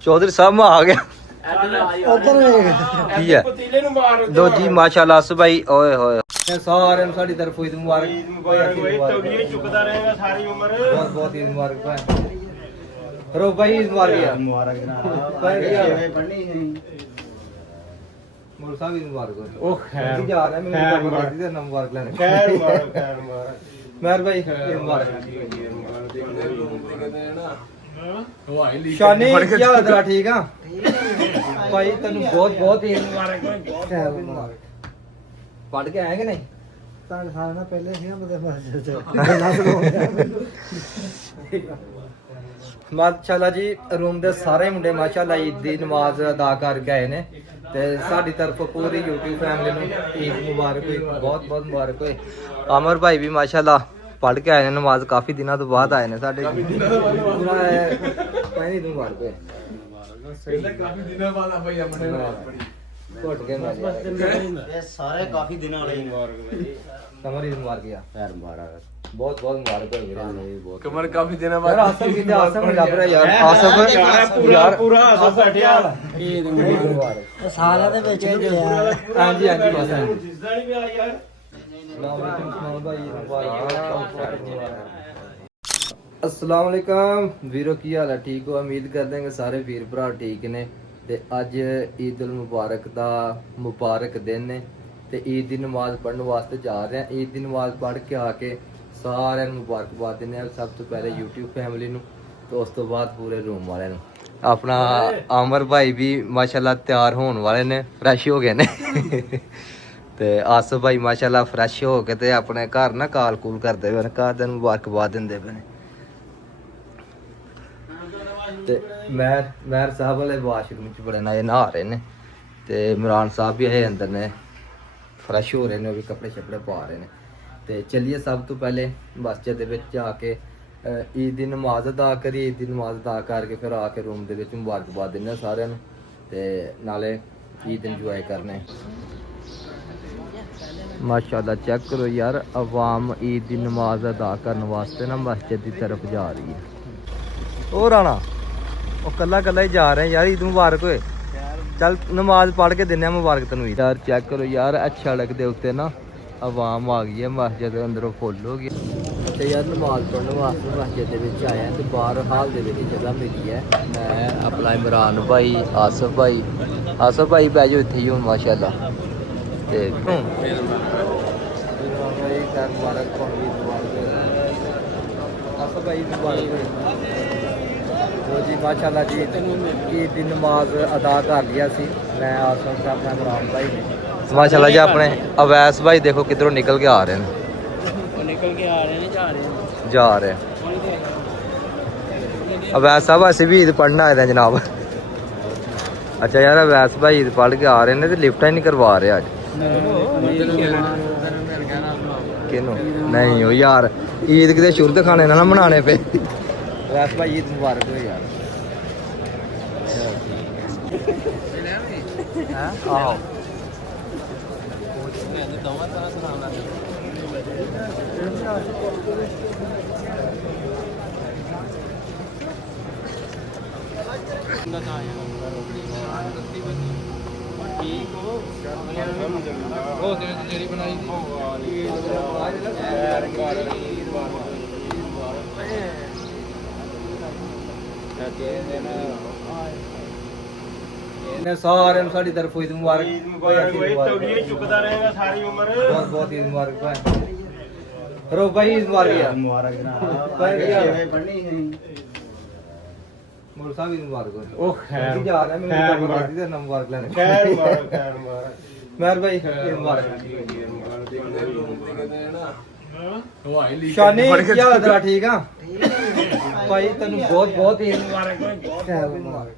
ਚੌਧਰੀ ਸਾਹਿਬ ਮੈਂ ਆ ਗਿਆ ਕੀ ਹੈ ਪਤੀਲੇ ਨੂੰ ਮਾਰ ਦੋ ਜੀ ਮਾਸ਼ਾਅੱਲਾ ਭਾਈ ਓਏ ਹੋਏ ਸਾਰਿਆਂ ਨੂੰ ਸਾਡੀ ਤਰਫੋਂ ਈਦ ਮੁਬਾਰਕ ਤੌਲੀਏ ਚੁੱਕਦਾ ਰਹੇਗਾ ਸਾਰੀ ਉਮਰ ਬਹੁਤ ਬਹੁਤ ਈਦ ਮੁਬਾਰਕ ਭਾਈ ਰੋ ਭਾਈ ਈਦ ਮੁਬਾਰਕ ਮੁਬਾਰਕ ਪੜਨੀ ਹੈ ਮੋਰ ਸਾਹਿਬ ਈਦ ਮੁਬਾਰਕ ਉਹ ਖੈਰ ਜਾ ਰਿਹਾ ਮੈਨੂੰ ਮੁਬਾਰਕ ਦੀ ਨਾਮ ਮੁਬਾਰਕ ਲੈਣੇ ਖੈਰ ਮੁਬਾਰਕ ਮਹਿਰ ਭਾਈ ਈਦ ਮੁਬਾਰਕ ਹਵਾਈ ਸ਼ਾਨੀ ਕੀ ਹਾਲ ਤੇਰਾ ਠੀਕ ਆ ਭਾਈ ਤੈਨੂੰ ਬਹੁਤ ਬਹੁਤ ਈਦ ਮੁਬਾਰਕ ਪੜ ਕੇ ਆਏ ਕਿ ਨਹੀਂ ਤਾਂ ਖਾਣਾ ਪਹਿਲੇ ਸੀ ਨਾ ਬਦੇ ਮਾਸ਼ਾਅੱਲਾ ਜੀ ਰੂਮ ਦੇ ਸਾਰੇ ਮੁੰਡੇ ਮਾਸ਼ਾਅੱਲਾ ਈਦ ਦੀ ਨਮਾਜ਼ ਅਦਾ ਕਰਕੇ ਆਏ ਨੇ ਤੇ ਸਾਡੀ ਤਰਫੋਂ ਪੂਰੀ YouTube ਫੈਮਿਲੀ ਨੂੰ ਈਦ ਮੁਬਾਰਕ ਹੋਏ ਬਹੁਤ ਬਹੁਤ ਮੁਬਾਰਕ ਹੋਏ ਅਮਰ ਭਾਈ ਵੀ ਮਾਸ਼ਾਅੱਲਾ ਪੜ ਕੇ ਆਏ ਨੇ ਨਮਾਜ਼ ਕਾਫੀ ਦਿਨਾਂ ਤੋਂ ਬਾਅਦ ਆਏ ਨੇ ਸਾਡੇ ਪੂਰਾ ਪਹਿਲੀ ਦਿਨ ਮੁਬਾਰਕ ਹੋਏ ਕਾਫੀ ਦਿਨਾਂ ਬਾਅਦ ਆ ਭਾਈ ਆਪਣੇ ਘੁੱਟ ਕੇ ਮੈਂ ਇਹ ਸਾਰੇ ਕਾਫੀ ਦਿਨਾਂ ਵਾਲੇ ਕਮਰ ਈਦ ਮੁਬਾਰਕ ਆ ਪੈਰ ਮੁਬਾਰਕ ਬਹੁਤ ਬਹੁਤ ਮੁਬਾਰਕ ਹੋਏ ਵੀਰੇ ਬਹੁਤ ਕਮਰ ਕਾਫੀ ਦਿਨਾਂ ਯਾਰ ਆਸਮ ਕਿਤੇ ਆਸਮ ਨਹੀਂ ਲੱਭ ਰਿਹਾ ਯਾਰ ਆਸਮ ਪੂਰਾ ਆਸਾ ਬੈਠਿਆ ਈਦ ਮੁਬਾਰਕ ਸਾਰਿਆਂ ਦੇ ਵਿੱਚ ਹੀ ਗਿਆ ਹਾਂਜੀ ਹਾਂਜੀ ਬਸ ਜਿਸਦਾ ਨਹੀਂ ਪਿਆ ਯਾਰ अस्सलाम वालेकुम वीरो की हाल है ठीक हो उम्मीद कर देंगे सारे वीर भरा ठीक ने ते अज ईद उल मुबारक दा मुबारक दिन ने ते ईद दी नमाज पढ़ने वास्ते जा रहे हैं ईद दी नमाज पढ़ के आके सारे मुबारकबाद दिने सब तो पहले YouTube फैमिली नू तो उस तो बाद पूरे रूम वाले नू अपना आमर भाई भी माशाल्लाह तैयार होने वाले ने फ्रेश हो गए ने ਤੇ ਆਸਫ ਭਾਈ ਮਾਸ਼ਾਅੱਲਾ ਫਰੈਸ਼ ਹੋ ਕੇ ਤੇ ਆਪਣੇ ਘਰ ਨਾ ਕਾਲ ਕੂਲ ਕਰਦੇ ਪਏ ਨੇ ਘਰ ਦੇ ਨੂੰ ਮੁਬਾਰਕਬਾਦ ਦਿੰਦੇ ਪਏ ਨੇ ਤੇ ਮਹਿਰ ਸਾਹਿਬ ਵਾਲੇ ਵਾਸ਼ਰੂਮ ਚ ਬੜੇ ਨਾ ਨਹਾ ਰਹੇ ਨੇ ਤੇ ਇਮਰਾਨ ਸਾਹਿਬ ਵੀ ਇਹ ਅੰਦਰ ਨੇ ਫਰੈਸ਼ ਹੋ ਰਹੇ ਨੇ ਉਹ ਵੀ ਕੱਪੜੇ ਛੱਪੜੇ ਪਾ ਰਹੇ ਨੇ ਤੇ ਚੱਲੀਏ ਸਭ ਤੋਂ ਪਹਿਲੇ ਮਸਜਿਦ ਦੇ ਵਿੱਚ ਜਾ ਕੇ ਈਦ ਦੀ ਨਮਾਜ਼ ਅਦਾ ਕਰੀ ਈਦ ਦੀ ਨਮਾਜ਼ ਅਦਾ ਕਰਕੇ ਫਿਰ ਆ ਕੇ ਰੂਮ ਦੇ ਵਿੱਚ ਮੁਬਾਰਕਬਾਦ ਦਿੰਦੇ ਸਾਰਿਆਂ ਨੂੰ ਤੇ ਨਾਲੇ ਈਦ ਇੰਜੋਏ ਕਰਨੇ माशाल्लाह चेक करो यार अवाम ईद की नमाज अदा करने वास्ते ना मस्जिद की तरफ जा रही है और आना वो कला कला ही जा रहे हैं यार ईद मुबारक होए चल नमाज पढ़ के देने मुबारक तेन यार चेक करो यार अच्छा लगते उत्ते ना अवाम आ गई है मस्जिद अंदरों फुल हो गई तो यार नमाज पढ़ने वास्ते मस्जिद के आया तो बाहर हाल के जगह मिली है मैं अपना इमरान भाई आसफ भाई बैजो इत्थे ही हूँ माशाल्लाह ਤੇ जी माशाल्लाह जी ईद की नमाज अदा कर लिया सी मैं आसम साहब इमरान भाई ने माशाल्लाह जी अपने अवैस भाई देखो किधरों निकल के आ रहे हैं जा रहे हैं अवैस साहब असी भी ईद पढ़ना आए थे जनाब अच्छा यार अवैस भाई ईद पढ़ के आ रहे हैं तो लिफ्ट ही नहीं करवा रहे अज नहीं हो यार ईद किते शुरू खाने ना मनाने पे वैस भाई ईद मुबारक हो यार आहो ਜਿਹੜੀ ਬਣਾਈ ਸੀ ਨੇ ਸਾਰਿਆਂ ਨੂੰ ਸਾਡੀ ਤਰਫੋਂ ਈਦ ਮੁਬਾਰਕ ਤੌਲੀਏ ਚੁੱਕਦਾ ਰਹੇਗਾ ਸਾਰੀ ਉਮਰ ਬਹੁਤ ਬਹੁਤ ਈਦ ਮੁਬਾਰਕ ਭਾਈ ਰੋ ਭਾਈ ਈਦ ਮੁਬਾਰਕ ਮੁਬਾਰਕ ਪੜਨੀ ਹੈ ਮੋਰ ਸਾਹਿਬ ਈਦ ਮੁਬਾਰਕ ਉਹ ਖੈਰ ਜਾ ਰਿਹਾ ਮੈਨੂੰ ਮੁਬਾਰਕ ਦੀ ਨਾਮ ਮੁਬਾਰਕ ਲੈਣੇ ਖੈਰ ਮੁਬਾਰਕ ਮਹਿਰ ਭਾਈ ਈਦ ਮੁਬਾਰਕ ਹਵਾਈ ਸ਼ਾਨੀ ਕੀ ਹਾਲ ਤੇਰਾ ਠੀਕ ਆ ਭਾਈ ਤੈਨੂੰ ਬਹੁਤ ਬਹੁਤ ਈਦ ਮੁਬਾਰਕ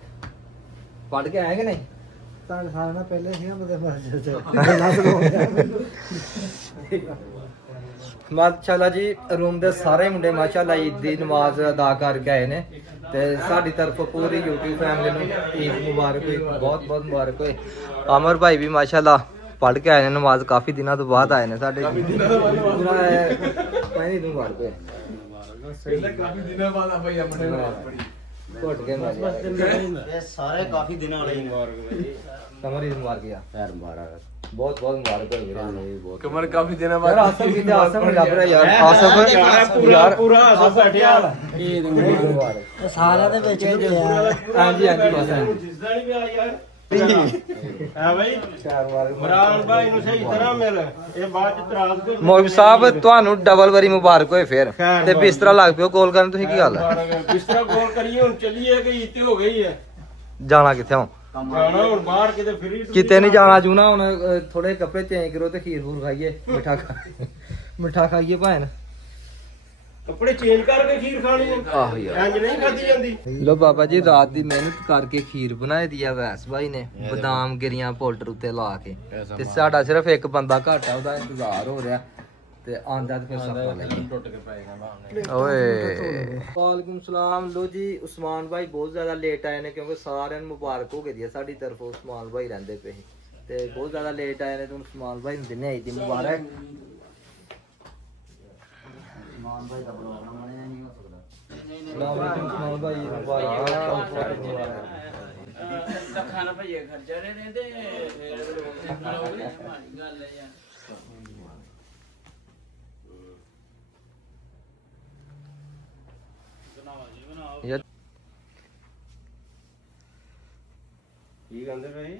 ਪੜ ਕੇ ਆਏ ਕਿ ਨਹੀਂ ਤਾਂ ਖਾਣਾ ਪਹਿਲੇ ਸੀ ਨਾ ਬਦੇ ਮਾਸ਼ਾਅੱਲਾ ਜੀ ਰੂਮ ਦੇ ਸਾਰੇ ਮੁੰਡੇ ਮਾਸ਼ਾਅੱਲਾ ਈਦ ਦੀ ਨਮਾਜ਼ ਅਦਾ ਕਰਕੇ ਆਏ ਨੇ ਤੇ ਸਾਡੀ ਤਰਫੋਂ ਪੂਰੀ YouTube ਫੈਮਿਲੀ ਨੂੰ ਈਦ ਮੁਬਾਰਕ ਹੋਏ ਬਹੁਤ ਬਹੁਤ ਮੁਬਾਰਕ ਹੋਏ ਅਮਰ ਭਾਈ ਵੀ ਮਾਸ਼ਾਅੱਲਾ ਪੜ ਕੇ ਆਏ ਨੇ ਨਮਾਜ਼ ਕਾਫੀ ਦਿਨਾਂ ਤੋਂ ਬਾਅਦ ਆਏ ਨੇ ਸਾਡੇ ਪੂਰਾ ਪਹਿਲੀ ਦਿਨ ਮੁਬਾਰਕ ਹੋਏ ਕਾਫੀ ਦਿਨਾਂ ਬਾਅਦ ਆ ਭਾਈ ਆਪਣੇ ਘੁੱਟ ਕੇ ਮਾਰ ਇਹ ਸਾਰੇ ਕਾਫੀ ਦਿਨਾਂ ਵਾਲੇ ਹੀ ਕਮਰ ਹੀ ਮਾਰ ਗਿਆ ਪੈਰ ਮਾਰਾ ਬਹੁਤ ਬਹੁਤ ਮੁਬਾਰਕ ਹੋਏ ਵੀਰੇ ਬਹੁਤ ਕਮਰ ਕਾਫੀ ਦਿਨਾਂ ਯਾਰ ਬਾਅਦ ਆਸਫ ਕਿਤੇ ਆਸਫ ਨੂੰ ਲੱਭ ਰਿਹਾ ਯਾਰ ਆਸਫ ਪੂਰਾ ਪੂਰਾ ਆਸਾ ਬੈਠਿਆ ਮੁਬਾਰਕ ਇਹ ਸਾਰਿਆਂ ਦੇ ਵਿੱਚ ਹੀ ਆ ਹਾਂਜੀ ਹਾਂਜੀ ਬਸ ਹਾਂਜੀ ਜਿਸਦਾ ਨਹੀਂ ਪਿਆ ਯਾਰ ਹਾਂ ਭਾਈ ਚਾਰ ਮੁਬਾਰਕ ਇਮਰਾਨ ਭਾਈ ਨੂੰ ਸਹੀ ਤਰ੍ਹਾਂ ਮਿਲ ਇਹ ਬਾਅਦ ਚ ਤਰਾਜ਼ ਕਰ ਮੌਲਵੀ ਸਾਹਿਬ ਤੁਹਾਨੂੰ ਡਬਲ ਵਾਰੀ ਮੁਬਾਰਕ ਹੋਏ ਫੇਰ ਖੈਰ ਤੇ ਬਿਸਤਰਾ ਲੱਗ ਪਿਓ ਕਾਲ ਕਰਨ ਤੁਸੀਂ ਕੀ ਗੱਲ ਹੈ ਜਿਸ ਤਰ੍ਹਾਂ ਕਾਲ ਕਰੀਏ ਹੁਣ ਚੱਲੀਏ ਕਿ ਇੱਥੇ ਹੋ ਗਈ ਹੈ ਜਾਣਾ ਕਿੱਥੇ ਹੋ ਜਾਣਾ ਹੁਣ ਬਾਹਰ ਕਿਤੇ ਫਰੀ ਕਿਤੇ ਨਹੀਂ ਜਾਣਾ ਜੂਨਾ ਹੁਣ ਥੋੜੇ ਕੱਪੜੇ ਚੇਂਜ ਕਰੋ ਤੇ ਖੀਰ ਖੂਰ ਖਾਈਏ ਮਿੱਠਾ ਖਾਈਏ ਭਾਣ ਕੱਪੜੇ ਚੇਂਜ ਕਰਕੇ ਖੀਰ ਖਾਣੀ ਹੈ ਆਹੋ ਯਾਰ ਇੰਜ ਨਹੀਂ ਖਾਦੀ ਜਾਂਦੀ ਲੋ ਬਾਬਾ ਜੀ ਰਾਤ ਦੀ ਮਿਹਨਤ ਕਰਕੇ ਖੀਰ ਬਣਾਈ ਦੀ ਆ ਵੈਸ ਭਾਈ ਨੇ ਬਦਾਮ ਗਿਰੀਆਂ ਪਾਊਡਰ ਉੱਤੇ ਲਾ ਕੇ ਤੇ ਸਾਡਾ ਸਿਰਫ ਇੱਕ ਬੰਦਾ ਘੱਟ ਆ ਉਹਦਾ ਇੰਤਜ਼ਾਰ ਹੋ ਰਿਹਾ ਤੇ ਆਂਦਾ ਤੇ ਫਿਰ ਸਫਾ ਲੱਗੀ ਟੁੱਟ ਕੇ ਪਏਗਾ ਓਏ ਵਾਲੇਕੁਮ ਸਲਾਮ ਲੋ ਜੀ ਉਸਮਾਨ ਭਾਈ ਬਹੁਤ ਜ਼ਿਆਦਾ ਲੇਟ ਆਏ ਨੇ ਕਿਉਂਕਿ ਸਾਰਿਆਂ ਨੂੰ ਮੁਬਾਰਕ ਹੋ ਗਈ ਦੀ ਆ ਸਾਡੀ ਤਰਫੋਂ ਉਸਮਾਨ ਭਾਈ ਰਹਿੰਦੇ ਪਏ ਸੀ ਤੇ ਬਹੁਤ ਜ਼ਿਆਦਾ ਲੇਟ ਆਏ ਨੇ ਤੇ ਉਸਮਾਨ ਭਾਈ ਨੂੰ ਦਿਨੇ ਆਈ ਦੀ ਮੁਬਾਰਕ ਮਾਨ ਭਾਈ ਦਾ ਪ੍ਰੋਗਰਾਮ ਬਣਿਆ ਨਹੀਂ ਹੋ ਸਕਦਾ ਵਾਲੇਕੁਮ ਉਸਮਾਨ ਭਾਈ ਮੁਬਾਰਕ ਲੱਖਾਂ ਰੁਪਏ ਖਰਚਾ ਰਹੇ ਨੇ ਤੇ ਮਾੜੀ ਗੱਲ ਹੈ ਯਾਰ ਯਾਰ ਕੀ ਕਹਿੰਦੇ ਭਾਈ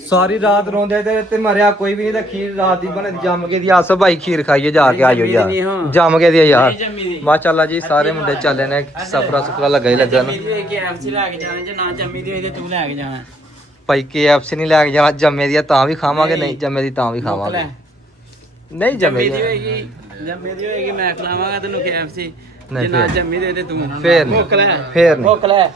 ਸਾਰੀ ਰਾਤ ਰੋਂਦੇ ਤੇ ਮਰਿਆ ਕੋਈ ਵੀ ਨਹੀਂ ਤੇ ਖੀਰ ਰਾਤ ਦੀ ਬਣੇ ਜੰਮ ਕੇ ਦੀ ਆਸਫ ਭਾਈ ਖੀਰ ਖਾਈਏ ਜਾ ਕੇ ਆਇਓ ਯਾਰ ਜੰਮ ਕੇ ਦੀ ਆ ਯਾਰ ਮਾਸ਼ਾਅੱਲਾ ਜੀ ਸਾਰੇ ਮੁੰਡੇ ਚੱਲੇ ਨੇ ਸਫਰਾ ਸੁਫਰਾ ਲੱਗਾ ਹੀ ਲੱਗਾ ਨਾ ਜੰਮੀ ਦੀ ਹੋਈ KFC ਲੈ ਕੇ ਜਾਣਾ ਜੇ ਨਾ ਜੰਮੀ ਦੀ ਹੋਈ ਤੇ ਤੂੰ ਲੈ ਕੇ ਜਾਣਾ ਭਾਈ KFC ਨਹੀਂ ਲੈ ਕੇ ਜਾਣਾ ਜੰਮੇ ਦੀ ਆ ਤਾਂ ਵੀ ਖਾਵਾਂਗੇ ਨਹੀਂ ਜੰਮੇ ਦੀ ਤਾਂ ਵੀ ਖਾਵਾਂਗੇ ਨਹੀਂ ਜੰਮੇ ਜੰਮੀ ਦੀ ਦੀ ਹੋਏਗੀ ਜੰਮੀ ਦੀ ਹੋਏਗੀ ਮੈਂ ਖਿਲਾਵਾਂਗਾ ਤੈਨੂੰ KFC ਨਹੀਂ ਜੇ ਨਾ ਫਿਰ- ਜੰਮੀ ਦੇ ਤੇ ਤੂੰ ਫੇਰ ਭੁੱਖ ਲੈ ਨਹੀਂ ਫੇਰ ਨਹੀਂ ਭੁੱਖ ਲੈ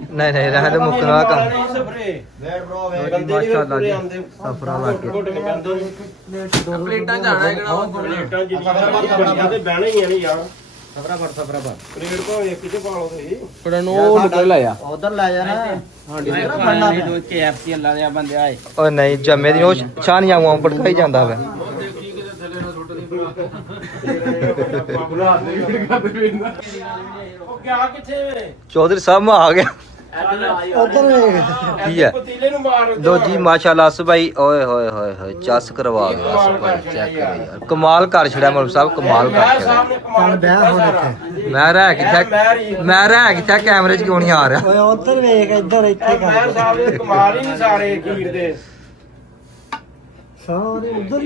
ਨਹੀਂ ਨਹੀਂ ਰਹਿ ਤੇ ਮੁੱਕਣਾ ਕੰਮ ਸਫਰੇ ਵੇਟ ਬ్రో ਮਾਸ਼ਾਅੱਲਾ ਜੀ ਸਫਰਾ ਲੱਗ ਕੇ ਘੁੱਟ ਕੇ ਬੰਦੋ ਪਲੇਟਾਂ ਜਾਣਾ ਹੈ ਕਿਹੜਾ ਪਲੇਟਾਂ ਜਿਹੜੀਆਂ ਤੇ ਬਹਿਣਾ ਹੀ ਆ ਨਹੀਂ ਯਾਰ ਸਫਰਾ ਪਰ ਪਲੇਟ ਭਾਵੇਂ ਇੱਕ ਚ ਪਾ ਲਓ ਤੁਸੀਂ ਫੜਨ ਉਹ ਨਿਕਲ ਲਾਇਆ ਉਧਰ ਲੈ ਜਾਣਾ ਮੈਂ ਖਾਣਾ ਨਹੀਂ ਦੋ KFC ਅੱਲਾ ਦੇ ਬੰਦੇ ਆਏ ਓ ਨਹੀਂ ਜੰਮੇ ਦੀ ਉਹ ਛਾਨੀਆਂ ਵਾਂ ਭੜਕਾਈ ਜਾਂਦਾ ਵੇ ਬੁਲਾ ਦੇ ਉਹ ਗਿਆ ਕਿੱਥੇ ਵੇ ਚੌਧਰੀ ਸਾਹਿਬ ਮੈਂ ਆ ਗਿਆ ਉਧਰ ਵੇਖ ਕੀ ਹੈ ਪਤੀਲੇ ਨੂੰ ਮਾਰ ਲੋ ਜੀ ਮਾਸ਼ਾਅੱਲਾ ਅਸ ਭਾਈ ਓਏ ਹੋਏ ਹੋਏ ਹੋਏ ਚੱਸ ਕਰਵਾ ਗਿਆ ਅਸ ਭਾਈ ਚੈੱਕ ਕਰੋ ਯਾਰ ਕਮਾਲ ਕਰ ਛੜਿਆ ਮੌਲਵੀ ਸਾਹਿਬ ਕਮਾਲ ਕਰ ਛੜਿਆ ਸਾਹਮਣੇ ਕਮਾਲ ਵਿਆਹ ਹੁਣ ਇੱਥੇ ਮੈਂ ਰਹਿ ਕਿੱਥੇ ਕੈਮਰੇ 'ਚ ਕਿਉਂ ਨਹੀਂ ਆ ਰਿਹਾ ਓਏ ਉਧਰ ਵੇਖ ਇੱਧਰ ਇੱਥੇ ਮੈਂ ਸਾਹਿਬ ਦੇ ਕਮਾਲ ਹੀ ਨਹੀਂ ਸਾਰੇ ਖੀਰ ਦੇ ਸਾਰੇ ਉਧਰ